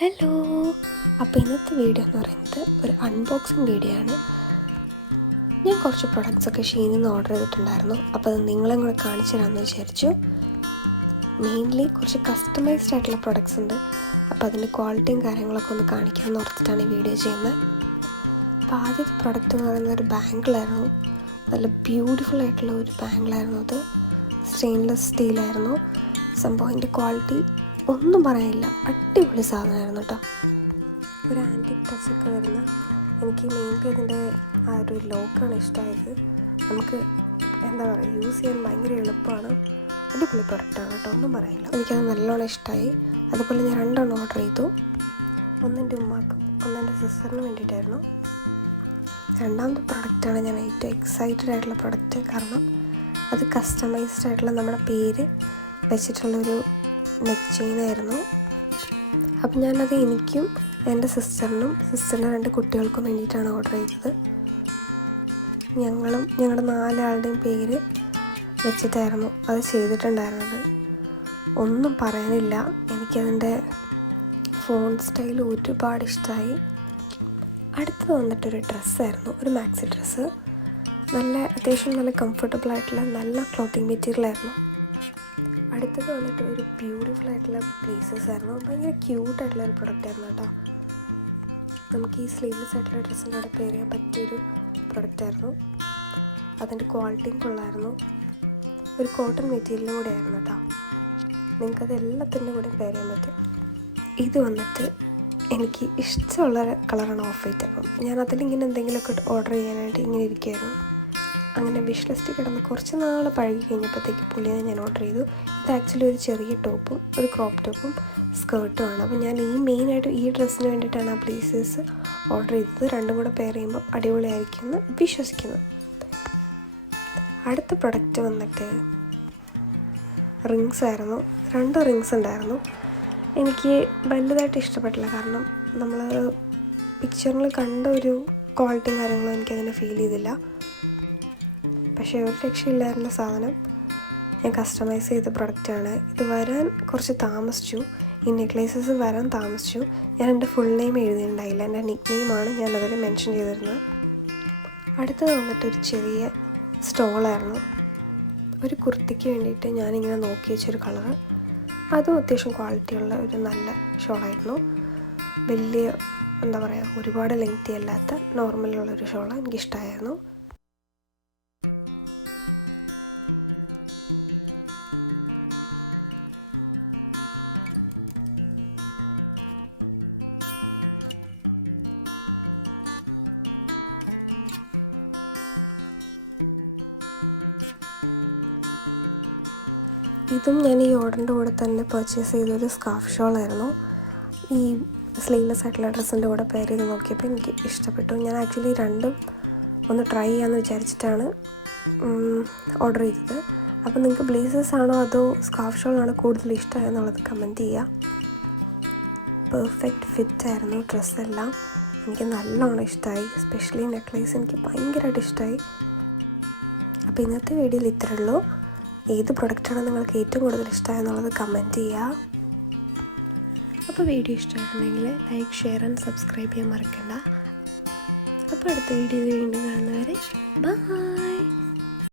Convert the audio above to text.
Hello. അപ്പോൾ ഇന്നത്തെ video എന്ന് പറയുന്നത് ഒരു അൺബോക്സിങ് വീഡിയോ ആണ്. ഞാൻ കുറച്ച് പ്രൊഡക്ട്സൊക്കെ ഷീനിൽ നിന്ന് ഓർഡർ ചെയ്തിട്ടുണ്ടായിരുന്നു. അപ്പോൾ അത് നിങ്ങളെയും കൂടെ കാണിച്ചു തരാമെന്ന് വിചാരിച്ചു. മെയിൻലി കുറച്ച് കസ്റ്റമൈസ്ഡ് ആയിട്ടുള്ള പ്രൊഡക്ട്സ് ഉണ്ട്. അപ്പോൾ അതിൻ്റെ ക്വാളിറ്റിയും കാര്യങ്ങളൊക്കെ ഒന്ന് കാണിക്കാമെന്ന് ഓർത്തിട്ടാണ് ഈ വീഡിയോ ചെയ്യുന്നത്. അപ്പോൾ ആദ്യത്തെ പ്രൊഡക്റ്റ് എന്ന് പറയുന്നത് ഒരു ബാങ്കിളായിരുന്നു. നല്ല ബ്യൂട്ടിഫുൾ ആയിട്ടുള്ള ഒരു ബാങ്കിളായിരുന്നു. അത് സ്റ്റെയിൻലെസ് സ്റ്റീലായിരുന്നു. സംഭവം അതിൻ്റെ ക്വാളിറ്റി ഒന്നും പറയാനില്ല, അടിപൊളി സാധനമായിരുന്നു കേട്ടോ. ഒരു ആൻറ്റിക് ടച്ചൊക്കെ വരുന്ന, എനിക്ക് മെയിൻലി അതിൻ്റെ ആ ഒരു ലോക്കാണ് ഇഷ്ടമായത്. നമുക്ക് എന്താ പറയുക, യൂസ് ചെയ്യാൻ ഭയങ്കര എളുപ്പമാണ്. അടിപൊളി പ്രൊഡക്റ്റാണ് കേട്ടോ, ഒന്നും പറയാനില്ല. എനിക്കത് നല്ലോണം ഇഷ്ടമായി. അതുപോലെ ഞാൻ 2 ഓർഡർ ചെയ്തു. ഒന്ന് എൻ്റെ ഉമ്മാക്കും ഒന്ന് എൻ്റെ സിസ്റ്ററിനും വേണ്ടിയിട്ടായിരുന്നു. രണ്ടാമത്തെ പ്രൊഡക്റ്റാണ് ഞാൻ ഏറ്റവും എക്സൈറ്റഡ് ആയിട്ടുള്ള പ്രൊഡക്റ്റ്. കാരണം അത് കസ്റ്റമൈസ്ഡ് ആയിട്ടുള്ള നമ്മുടെ പേര് വെച്ചിട്ടുള്ളൊരു നെക്ക് ചെയിനായിരുന്നു. അപ്പം ഞാനത് എനിക്കും എൻ്റെ സിസ്റ്ററിൻ്റെ 2 കുട്ടികൾക്കും വേണ്ടിയിട്ടാണ് ഓർഡർ ചെയ്തത്. ഞങ്ങളുടെ 4 ആളുടെയും പേര് വെച്ചിട്ടായിരുന്നു അത് ചെയ്തിട്ടുണ്ടായിരുന്നത്. ഒന്നും പറയാനില്ല, എനിക്കതിൻ്റെ ഫോൺ സ്റ്റൈൽ ഒരുപാട് ഇഷ്ടമായി. അടുത്തത് വന്നിട്ടൊരു ഡ്രസ്സായിരുന്നു, ഒരു മാക്സി ഡ്രസ്സ്. അത്യാവശ്യം നല്ല കംഫർട്ടബിൾ ആയിട്ടുള്ള നല്ല ക്ലോത്തിങ് മെറ്റീരിയലായിരുന്നു. അടുത്തത് വന്നിട്ട് ഒരു ബ്യൂട്ടിഫുൾ ആയിട്ടുള്ള പ്ലേസസ് ആയിരുന്നു. ഭയങ്കര ക്യൂട്ടായിട്ടുള്ള ഒരു പ്രൊഡക്റ്റായിരുന്നു കേട്ടോ. നമുക്ക് ഈ സ്ലീവ്ലെസ് ആയിട്ടുള്ള ഡ്രസ്സിൻ്റെ കൂടെ പെയർ ചെയ്യാൻ പറ്റിയൊരു പ്രൊഡക്റ്റായിരുന്നു. അതിൻ്റെ ക്വാളിറ്റിയും കൊള്ളായിരുന്നു. ഒരു കോട്ടൺ മെറ്റീരിയലും കൂടെ ആയിരുന്നു കേട്ടോ. നിങ്ങൾക്കത് എല്ലാത്തിൻ്റെ കൂടെ പെയർ ചെയ്യാൻ പറ്റും. ഇത് വന്നിട്ട് എനിക്ക് ഇഷ്ടമുള്ള കളറാണ് ഓഫ് വൈറ്റ്. അപ്പം ഞാൻ അതിലിങ്ങനെ എന്തെങ്കിലുമൊക്കെ ഓർഡർ ചെയ്യാനായിട്ട് ഇങ്ങനെ ഇരിക്കുകയായിരുന്നു. അങ്ങനെ വിഷ് ലിസ്റ്റ് കിടന്ന് കുറച്ച് നാൾ പഴകി കഴിഞ്ഞപ്പോഴത്തേക്ക് പുള്ളിയെ ഞാൻ ഓർഡർ ചെയ്തു. ഇത് ആക്ച്വലി ഒരു ചെറിയ ടോപ്പും ഒരു ക്രോപ്പ് ടോപ്പും സ്കേർട്ടുമാണ്. അപ്പോൾ ഞാൻ മെയിനായിട്ട് ഈ ഡ്രസ്സിന് വേണ്ടിയിട്ടാണ് ആ പ്ലേസസ് ഓർഡർ ചെയ്തത്. രണ്ടും കൂടെ പെയർ ചെയ്യുമ്പോൾ അടിപൊളിയായിരിക്കും എന്ന് വിശ്വസിക്കുന്നു. അടുത്ത പ്രൊഡക്റ്റ് വന്നിട്ട് റിങ്സ് ആയിരുന്നു. 2 റിങ്സ് ഉണ്ടായിരുന്നു. എനിക്ക് വലുതായിട്ട് ഇഷ്ടപ്പെട്ടില്ല. കാരണം നമ്മൾ പിക്ചറിൽ കണ്ട ഒരു ക്വാളിറ്റിയും കാര്യങ്ങളും എനിക്കതിനെ ഫീൽ ചെയ്തില്ല. പക്ഷേ ഒരു രക്ഷയില്ലായിരുന്ന സാധനം. ഞാൻ കസ്റ്റമൈസ് ചെയ്ത പ്രൊഡക്റ്റാണ്. ഇത് വരാൻ കുറച്ച് താമസിച്ചു. ഈ നെക്ലേസസ് വരാൻ താമസിച്ചു. ഞാൻ എൻ്റെ ഫുൾ നെയിം എഴുതിയിട്ടുണ്ടായില്ല, എൻ്റെ നിക്ക് നെയിമാണ് ഞാൻ അതിൽ മെൻഷൻ ചെയ്തിരുന്നത്. അടുത്തത് വന്നിട്ടൊരു ചെറിയ സ്റ്റോളായിരുന്നു. ഒരു കുർത്തിക്ക് വേണ്ടിയിട്ട് ഞാനിങ്ങനെ നോക്കി വെച്ചൊരു കളറ്. അതും അത്യാവശ്യം ക്വാളിറ്റിയുള്ള ഒരു നല്ല ഷോളായിരുന്നു. വലിയ എന്താ പറയുക, ഒരുപാട് ലെങ്തി അല്ലാത്ത നോർമലുള്ളൊരു ഷോള് എനിക്കിഷ്ടമായിരുന്നു. ഇതും ഞാൻ ഈ ഓർഡറിൻ്റെ കൂടെ തന്നെ പർച്ചേസ് ചെയ്തൊരു സ്കാർഫ് ഷോളായിരുന്നു. ഈ സ്ലീവ്ലെസ് ആയിട്ടുള്ള ഡ്രസ്സിൻ്റെ കൂടെ പെയർ ചെയ്ത് നോക്കിയപ്പോൾ എനിക്ക് ഇഷ്ടപ്പെട്ടു. ഞാൻ ആക്ച്വലി രണ്ടും ഒന്ന് ട്രൈ ചെയ്യാമെന്ന് വിചാരിച്ചിട്ടാണ് ഓർഡർ ചെയ്തത്. അപ്പോൾ നിങ്ങൾക്ക് ബ്ലേസേഴ്സ് ആണോ അതോ സ്കാർഫ് ഷോളാണോ കൂടുതൽ ഇഷ്ടം എന്നുള്ളത് കമൻറ്റ് ചെയ്യുക. പെർഫെക്റ്റ് ഫിറ്റായിരുന്നു ഡ്രസ്സെല്ലാം. എനിക്ക് നല്ലോണം ഇഷ്ടമായി. എസ്പെഷ്യലി നെക്ലേസ് എനിക്ക് ഭയങ്കരമായിട്ട് ഇഷ്ടമായി. അപ്പോൾ ഇന്നത്തെ വീഡിയോയിൽ ഇത്രയേ ഉള്ളൂ. ഏത് പ്രൊഡക്റ്റാണ് നിങ്ങൾക്ക് ഏറ്റവും കൂടുതൽ ഇഷ്ടമായെന്നുള്ളത് കമൻറ്റ് ചെയ്യുക. അപ്പോൾ വീഡിയോ ഇഷ്ടമായിട്ടുണ്ടെങ്കിൽ ലൈക്ക്, ഷെയർ ആൻഡ് സബ്സ്ക്രൈബ് ചെയ്യാൻ മറക്കണ്ട. അപ്പോൾ അടുത്ത വീഡിയോയിൽ വീണ്ടും കാണുന്നവരെ ബൈ.